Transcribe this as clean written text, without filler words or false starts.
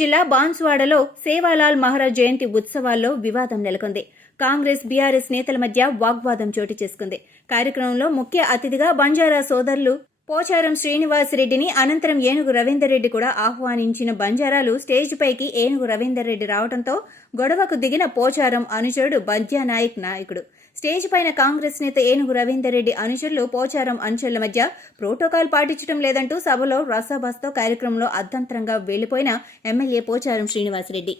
జిల్లా బాన్సువాడలో సేవాలాల్ మహారాజ్ జయంతి ఉత్సవాల్లో వివాదం నెలకొంది. కాంగ్రెస్ బీఆర్ఎస్ నేతల మధ్య వాగ్వాదం చోటు చేసుకుంది. కార్యక్రమంలో ముఖ్య అతిథిగా బంజారా సోదరులు పోచారం శ్రీనివాసరెడ్డిని, అనంతరం ఏనుగు రవీందర్ రెడ్డి కూడా ఆహ్వానించిన బంజారాలు స్టేజ్ పైకి ఏనుగు రవీందర్ రెడ్డి రావడంతో గొడవకు దిగిన పోచారం అనుచరుడు బద్యానాయక్ నాయకుడు. స్టేజ్ పైన కాంగ్రెస్ నేత ఏనుగు రవీందర్ రెడ్డి అనుచరులు పోచారం అనుచరుల మధ్య ప్రోటోకాల్ పాటించడం లేదంటూ సభలో రసాబస్తో కార్యక్రమంలో అర్ధంతరంగా వెళ్లిపోయిన ఎమ్మెల్యే పోచారం శ్రీనివాసరెడ్డి.